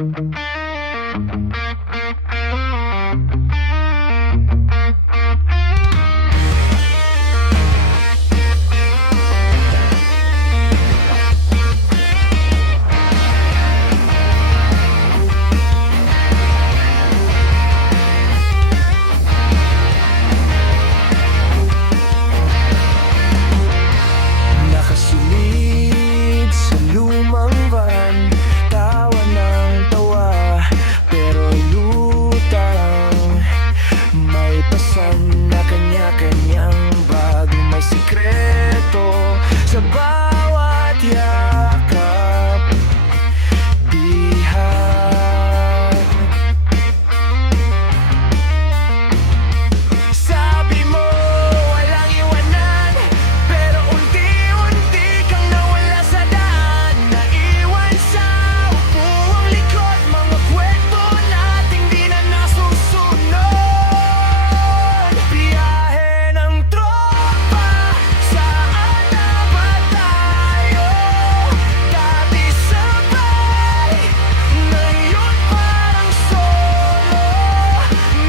Nakasilid sa lumang van, tawa ng tawa, pero lutang. May pasan na kanya-kanyang bago, may sikreto sa bawat yakap. Bihag. Sabi mo walang iwanan, pero unti-unti kang nawala sa daan. Naiwan sa upuang likod, mga kwento nating di na nasusunod. Biyahe ng tropa, saan na ba tayo? Dati sabay, ngayon parang solo.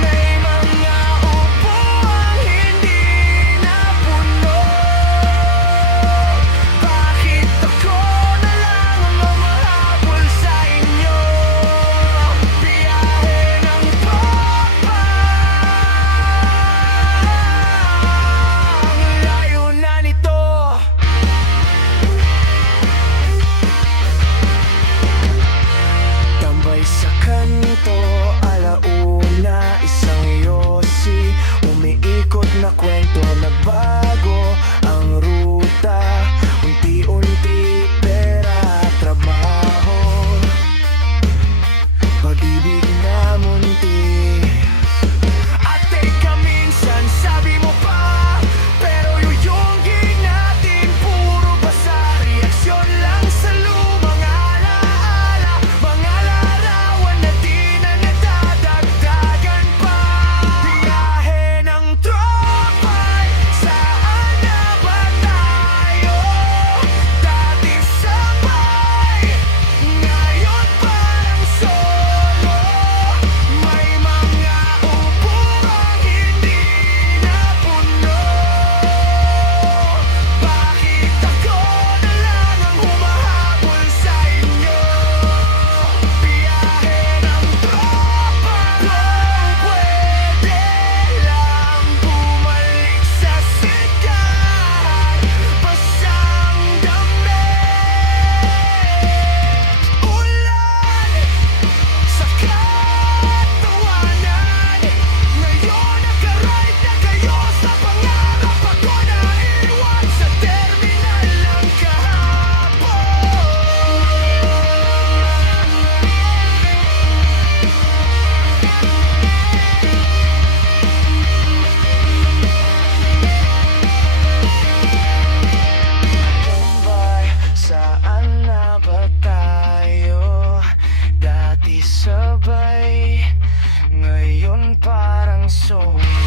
May mga upuang hindi napuno. Bakit ako na lang ang humahabol sa inyo? Biyahe ng tropa, ang layo na nito. Tambay sa kanto, alauna, isang yosi. Umiikot na kwento, nagbago ang ruta. Unti-unti pera, trabaho, pag-ibig na munti. At teka, minsan sabi mo pa, pero yuyungin natin puro basa. Reaksyon lang sa lumang alaala, mga larawan na di na nadadagdagan pa. Biyahe ng tropa, saan na ba tayo? Dati sabay, ngayon parang solo. May mga upuang hindi napuno. Bakit ako na lang ang humahabol sa inyo? Biyahe ng tropa, kung pwede lang bumalik sa sigahan, basang damit. Ulan sa katawanan, ngayon nag-arrive na kayo sa pangarap. Ako na iwan sa terminal ng kahapon. Tambay, saan na ba tayo? Dati sabay, ngayon parang solo.